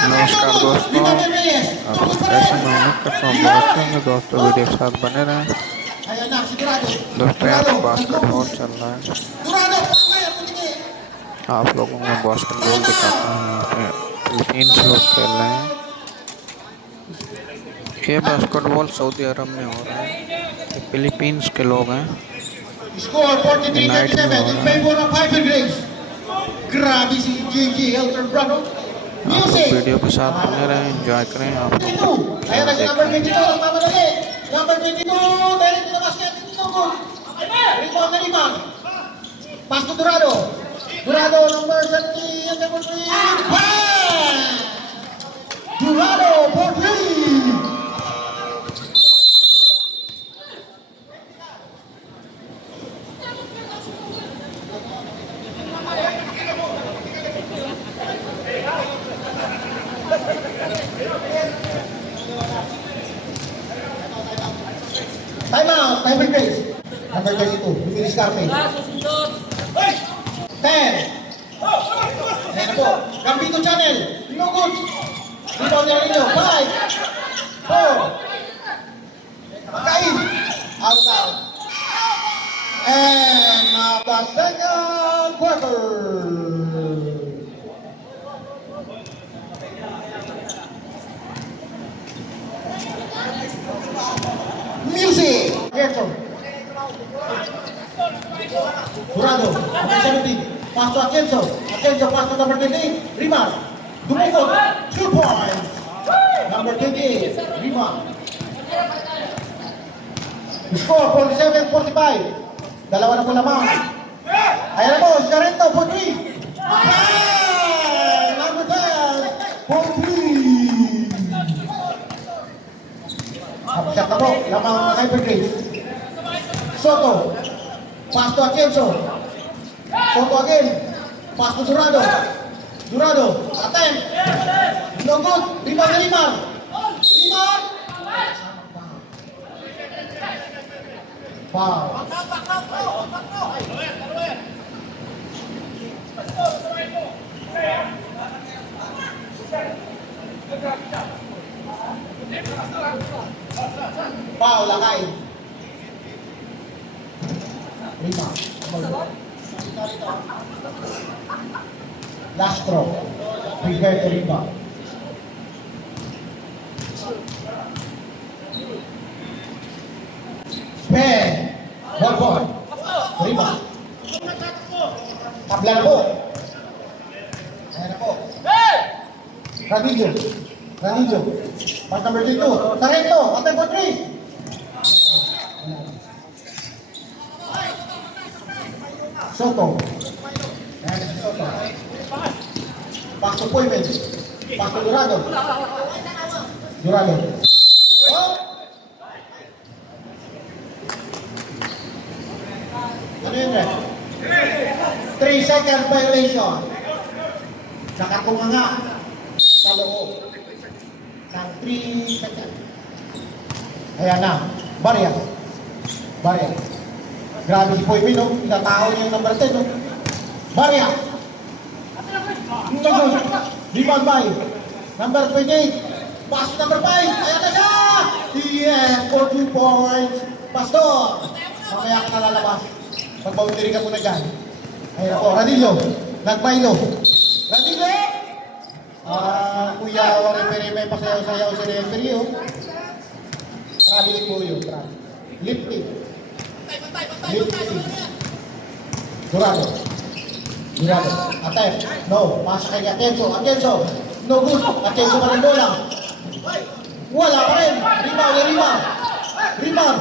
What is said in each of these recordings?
नमस्कार दोस्तों, आप सब कैसे? मैं उम्मीद करता हूँ बहुत अच्छे होंगे। दोस्तों वीडियो के साथ बने रहें। दोस्तों यहाँ पे बास्केटबॉल चल रहा है। आप लोगों को मैं बास्केटबॉल दिखाता हूँ। यहाँ पे फिलीपींस लोग खेल रहे हैं। ये बास्केटबॉल सऊदी अरब में हो रहा है। ये फिलीपींस के लोग हैं। ये नाइट में हो रहा है। आप लोग वीडियो के साथ बने रहें, एंजॉय करें। आप लोग खेल देख रहे हैं। Pass to Dorado. Dorado, number 70, and number 3. Bang! Dorado for 3. Time out, time and pace. Number 32, finish Carpe. 10. Ayan po. Gambito Channel. No good. Rebound na rin 5. 4. Makain. Out out. And the second quarter. Music. Gerson. Dorado, number 17. Pass to Akenso. Akenso pass to number 28. Rebound. Dumifo. 2 points. Number 28. Rebound. Score 47-45. Dalawa na po lamang. Ayan na po. Scarento for 3. Number 10 for 3. Kapsat na po. Lamang ang Hypergrace. Soto. Pass to Akenso. Soto again. Pass to Dorado. Dorado. Attempt. No good. Rebound na Limar. Limar. Foul. Foul, lakay. Rebound. Last throw. Prepare to rebound. Ben. 1 point. Rebound. Tabla na po. Ayan na po. Radillo. Radillo. Pass number 22. Tarento. Attempt for 3. Soto. Ayan si Soto. Pass to Pueyven. Pass to Dorado. Dorado. Oh! Ano yun, Red? 3 seconds violation. Nakatunga nga sa loob ng 3 seconds. Ayan na. Barya. Barya. Grabe si Pueyven, no? Pinatao niya yung number 10, no? Barya. Nagod. Rebound by number 28. Pass number 5. Ayan na siya! Yes, for 2 points. Pastor. Mamaya ka nalalabas. Pag-boundary ka muna dyan. Ayan ako. Radillo. Nagbaylo. Radillo! Kuya, wari may pasayaw-sayaw sa referee, oh. Traveling po yun. Lifting. Lifting. Dorado. Dorado. Attempt. No. Pasa kay Akenso. Akenso. No good. Akenso pa rin bola. Wala pa rin. Rebound. Rebound. Rebound.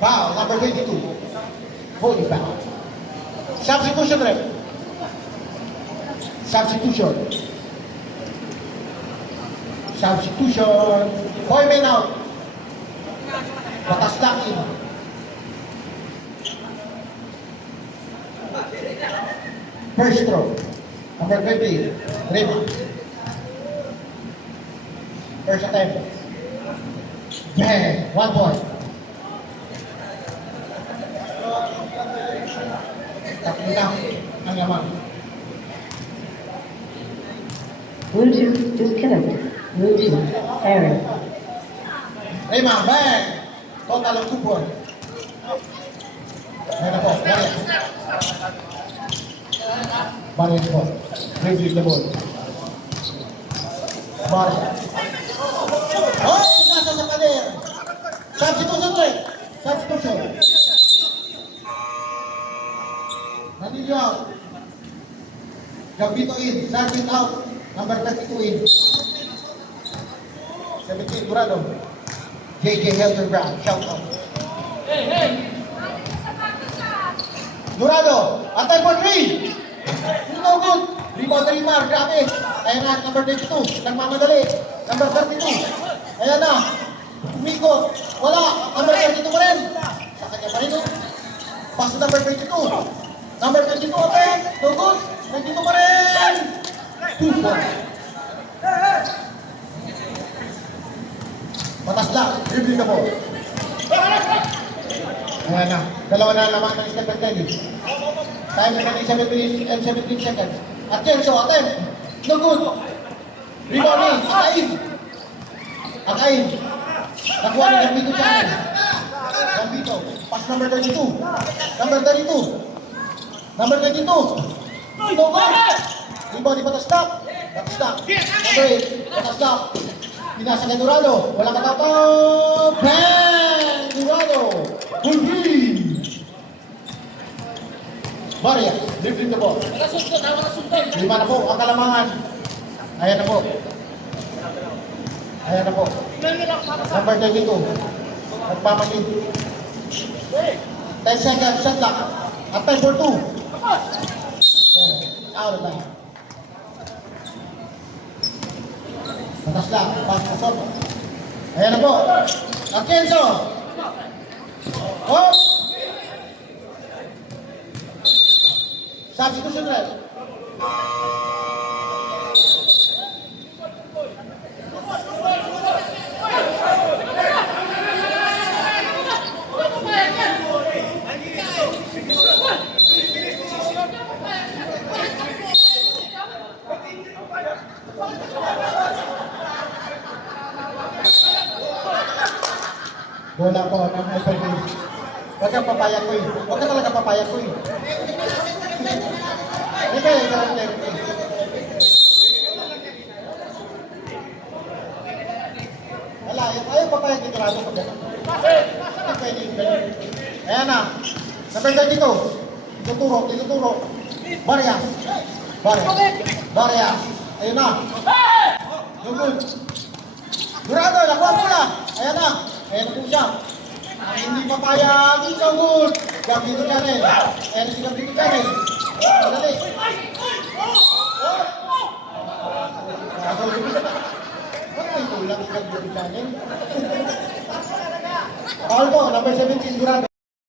Foul. Number 22. Holding foul. Substitution, rep. Substitution. Substitution. Boy, man out. Batas lang in. First throw. Number 20. Rebound. First attempt. Bang! 1 point. Tatlo na ang laman. Bluetooth disconnected. Bluetooth error. Rayman, bang! Total of 2 points. Ayan na po, Barrias. Barrias po. Review the ball. Barrias. Oh, nasa sa kader. Substitution ulit. Substitution. Nanilyo out. Gambito in. Sargent out. Number 32 in. 17, Durado. JJ Helter Brown. Shout out. Durado. Attack for 3. No good. Rebound na Limar. Grabe. Ayan na. Number 22. Nagmamadali. Number 32. Ayan na. Umiko. Wala. Number 32 pa rin. Sa kanya pa rin. No? Pass to number 22. Number 22 open. No good. 22 pa rin. 2 points. Matas lang. Review ka po. Ayan na. Dalawa na naman ng Stephen Kelly. Time remaining 17 and 17 seconds. Attention, attempt. No good. Rebounding. Akain. Akain. Nakuha ni Gambito Channel. Gambito. Pass number 32. Number 32. Number 32. No good. Rebound, ipatas stop. Patas stop. Number 8. Patas stop. Pinasa kay Durado. Walang katataw. Bang! Durado. Fulvin. Barrias. Lift the ball. Lima na po ang kalamangan. Ayan na po. Ayan na po. Number 32. Nagpapakit. 10 seconds. Shot clock. At time for 2. Out of time. Batas lang. Pass na Soto. Ayan na po. Akenzo. Oh! Substitution red. Bola po ng hyperbase. Huwag kang papayag ko eh. Huwag ka talaga papayag ko eh. Hindi, hindi. Wala, ayaw papayag dito lang ako. Pwede. Ayan na. Number 32. Tinuturo. Barrias. Barrias. Ayun na. Good. Durado, nakuha mo na. Ayan na. Ayan na po siya. Ang hindi papayag, so good. Gambito Channel. Ayan si Gambito Channel. Madali. Ba't may tulak si Gambito Channel? Paul po, number 17, Durado.